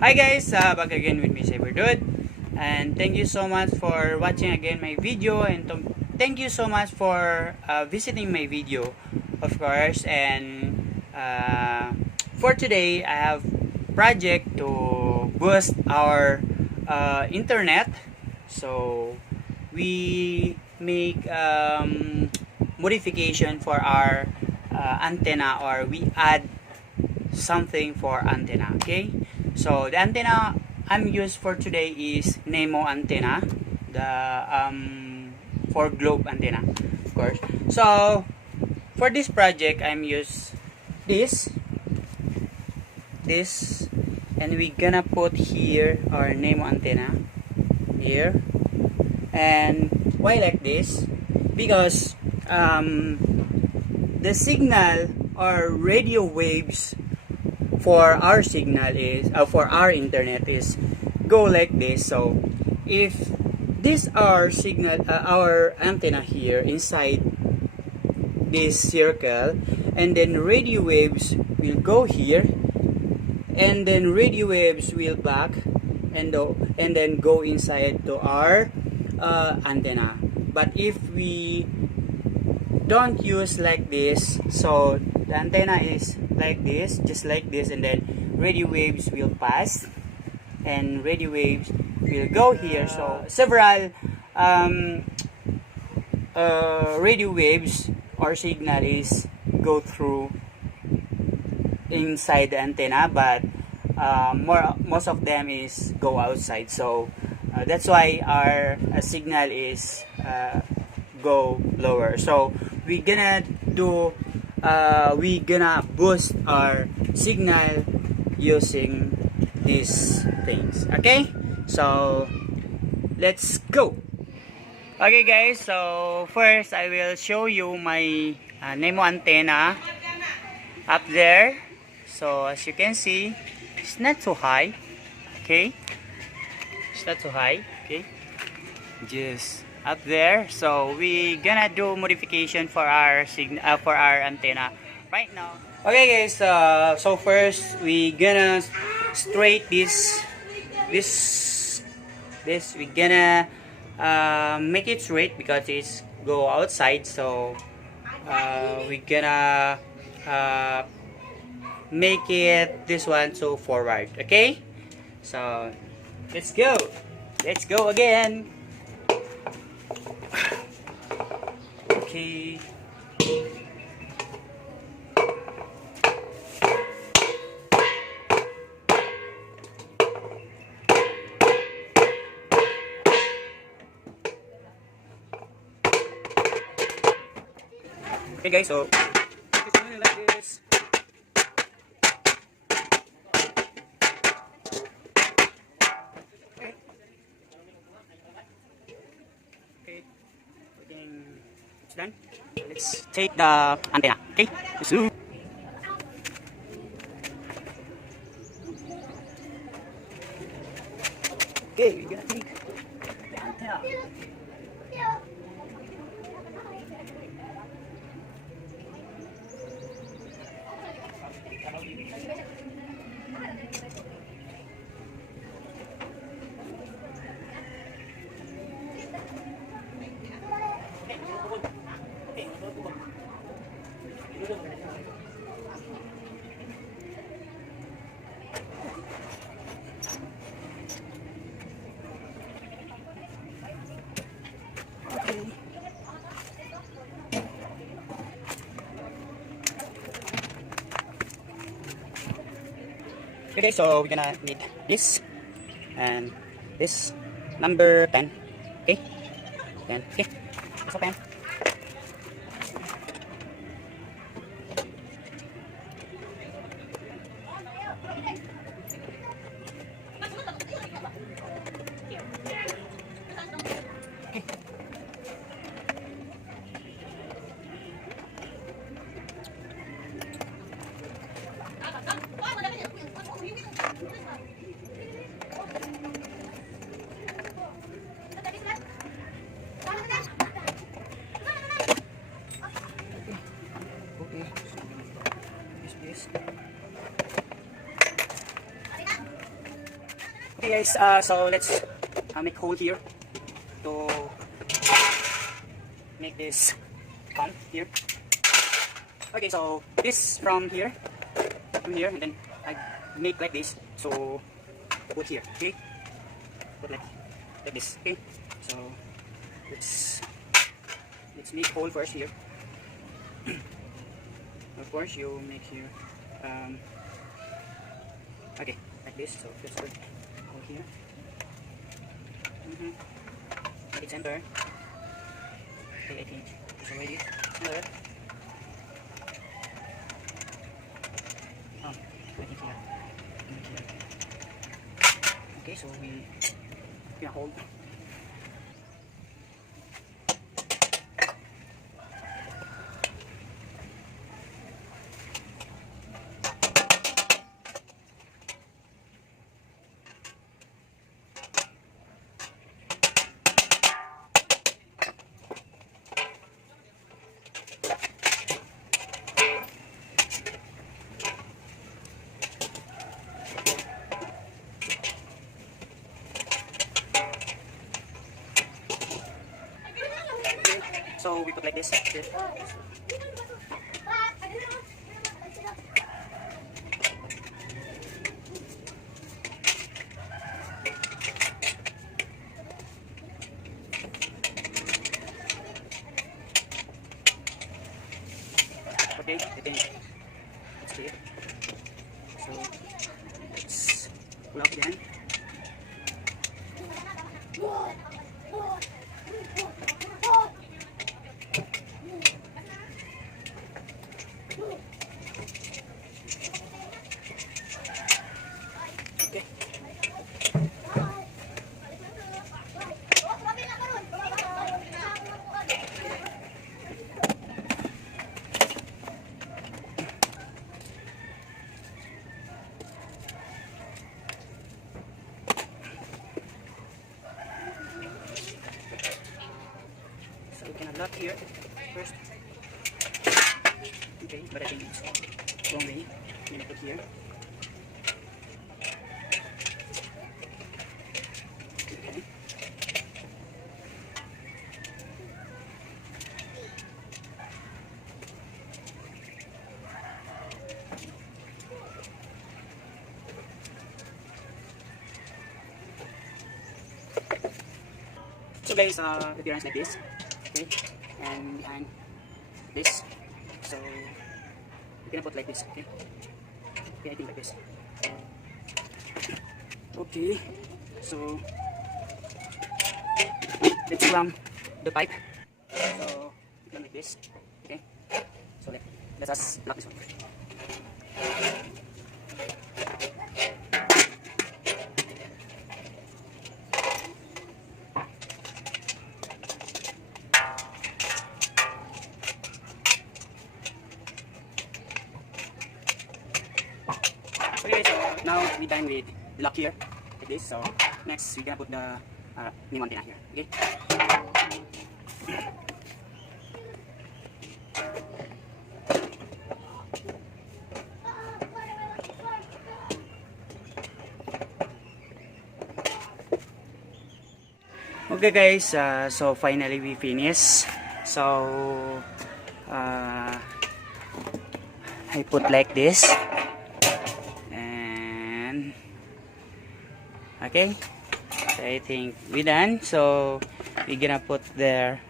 Hi guys, back again with me, Cyberdude, and thank you so much for watching again my video, and thank you so much for visiting my video, of course. And for today, I have project to boost our internet. So we make modification for our antenna, or we add something for antenna. Okay, so the antenna I'm used for today is Nemo antenna, the for globe antenna, of course. So for this project I'm use this and we gonna put here our Nemo antenna here. And why like this? Because the signal or radio waves for our signal is for our internet is go like this. So if this our signal our antenna here inside this circle, and then radio waves will go here, and then radio waves will back and then go inside to our antenna. But if we don't use like this, so the antenna is like this, just like this, and then radio waves will pass and radio waves will go here. So several radio waves or signal is go through inside the antenna, but most of them is go outside. So that's why our signal is go lower. So we gonna boost our signal using these things. Okay, so let's go. Okay guys, so first I will show you my Nemo antenna up there. So as you can see, it's not so high. Okay, it's not so high. Okay, just up there. So we gonna do modification for our for our antenna right now. Okay guys, so first we gonna straight this we gonna make it straight because it's go outside. So we gonna make it this one so forward. Okay, so let's go again. Okay, okay guys, so it's something like this. Okay, it's done. Let's take the antenna. Okay, let's do. Okay, we're gonna take the antenna. Okay, so we're gonna need this and this number 10. Okay, 10. Okay, let's open. Okay guys, so let's make hole here to make this pump here. Okay, so this from here to here, and then I make like this. So put here, okay? Put like this, okay? So let's make hole first here. Of course, you make here. Okay, like this. So let's put hole here. Make it center. Okay, I think it's already center. I think here. Okay, so we can hold. So we put like this. Okay, I think it's clear. So let's pull out again. Lock here first. Okay, but I think it's wrong way. I'm gonna put here. Okay. So guys, appearance like this. Okay, and behind this, so you can put like this. Okay, okay, I think like this. Okay, so let's clamp the pipe. So you can like this. Okay, so let us lock this one. Okay, so now we're done with the lock here, like this. So next we're gonna put the new antenna here. Okay. Okay guys, so finally we finished. So I put like this. Okay, so I think we're done. So we're gonna put there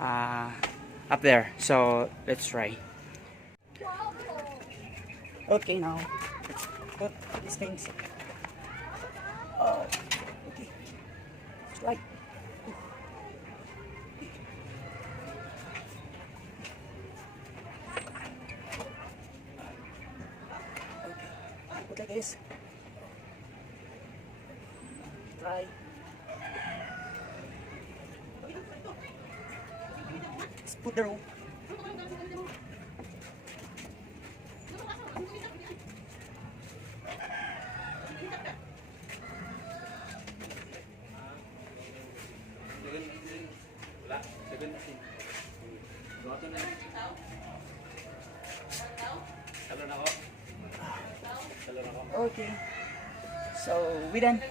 up there. So let's try. Okay, now let's put these things. Oh, okay. Right. Okay, put like this. Try. Let's put the rope. Okay. So we done.